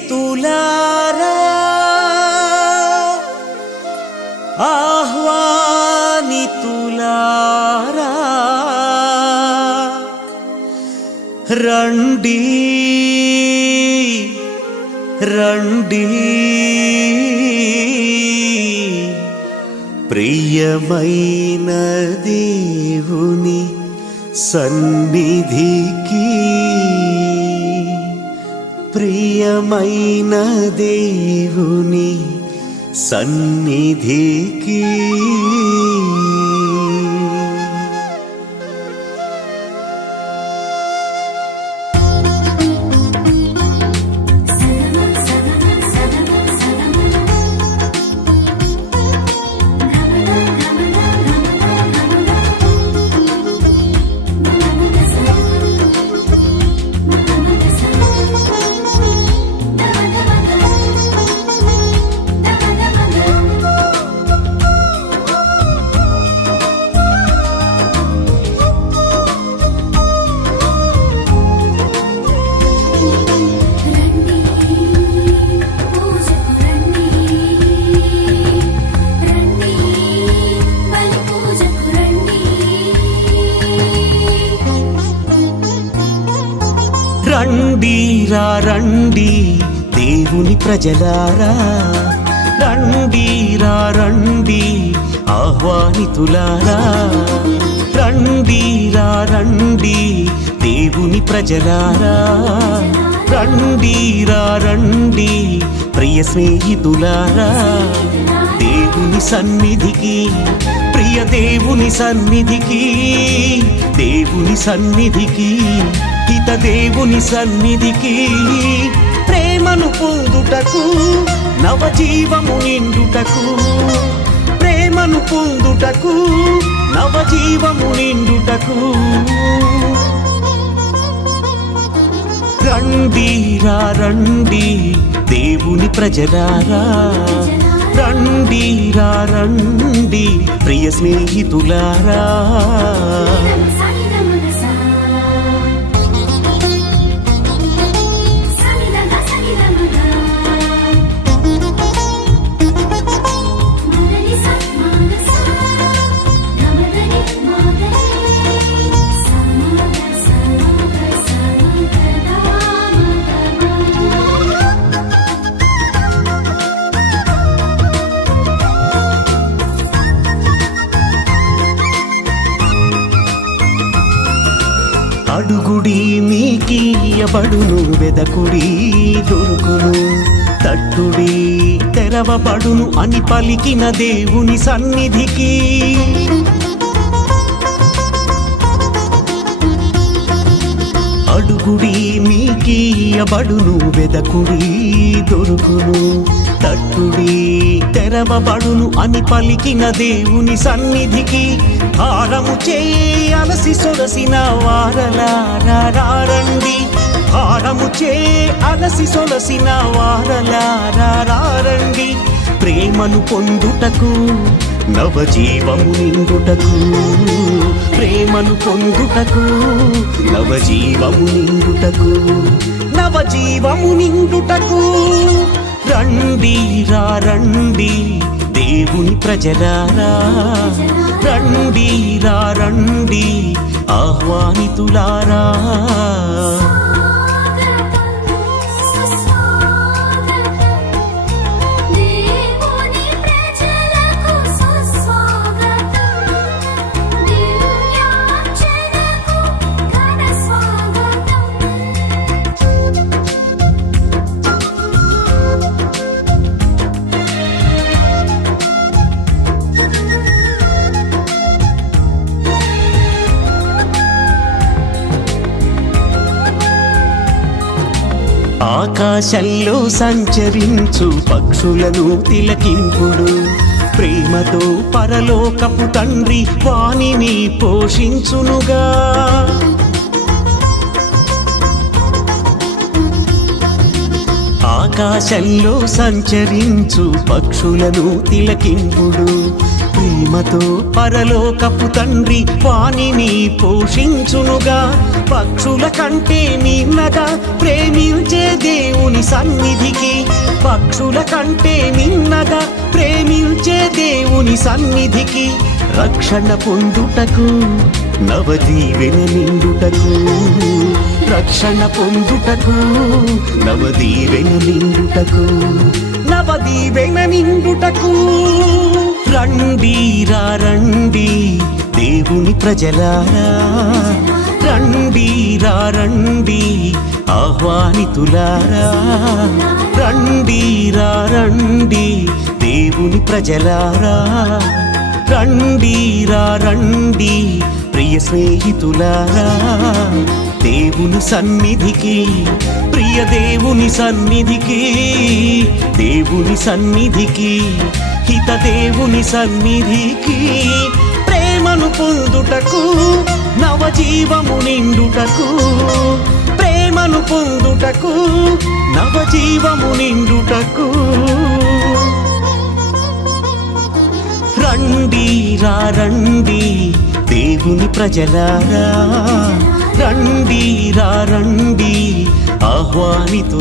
స్నేహితులారా ఆహ్వానితులారా రండి రండి ప్రియమైన దేవుని సన్నిధికి ప్రియమైన దేవుని సన్నిధికి రండి రా రండి దేవుని ప్రజలారా. రండి రా రండి ఆహ్వానితులారా. రండి రా రండి దేవుని ప్రజలారా. రండి రా రండి ప్రియ స్నేహితులారా. దేవుని సన్నిధికి ప్రియ దేవుని సన్నిధికి దేవుని సన్నిధికి. హిత దేవుని సన్నిధికి ప్రేమను పొందుటకు నవజీవము నిండుటకు ప్రేమను పొందుటకు నవజీవము నిండుటకు. రండిరా రండి దేవుని ప్రజలారా. రండిరా రండి ప్రియ స్నేహితులారా. మీకీయబడును వెదకుడి దొరుకును. తట్టుడి తెరవబడును అని పలికిన దేవుని సన్నిధికి. అడుగుడి మీకీయబడును వెదకుడి దొరుకును. తట్టుడి తెరవబడును అని పలికిన దేవుని సన్నిధికి. హారము చేయి అలసి సొలసిన వారలారా. ఉంది భారముచే అలసి సొలసిన వారలారండి ప్రేమను పొందుటకు నవజీవము నిండుటకు ప్రేమను పొందుటకు నవజీవము నిండుటకు నవజీవము నిండుటకు. రండి రా రండి దేవుని ప్రజలారా. రండి రా ఆహ్వానితులారా ఆకాశంలో సంచరించు పక్షులను తిలకింపుడు. ప్రేమతో పరలోకపు తండ్రి వాణిని పోషించునుగా. ఆకాశంలో సంచరించు పక్షులను తిలకింపుడు. ప్రేమతో పరలోకపు తండ్రి వాణిని పోషించునుగా. పక్షుల కంటే నిన్నగా ప్రేమించే దేవుని సన్నిధికి. పక్షుల కంటే నిన్నగా ప్రేమించే దేవుని సన్నిధికి. రక్షణ పొందుటకు నవదీవెన నిండుటకు. రక్షణ పొందుటకు నవదీవెన నిండుటకు. నవదీవెన నిండుటకు. రండి రండి దేవుని ప్రజలారా. రండి రండి ఆహ్వానితులారా. రండి రండి దేవుని ప్రజలారా. రండి రండి ప్రియ స్నేహితులారా. దేవుని సన్నిధికి ప్రియ దేవుని సన్నిధికి దేవుని సన్నిధికి హిత దేవుని సన్నిధికి ప్రేమను పొందుటకు నవజీవము నిండుటకు ప్రేమను పొందుటకు నవజీవము నిండుటకు. రండి రండి దేవుని ప్రజలారా. రండి రండి ఆహ్వానితులారా.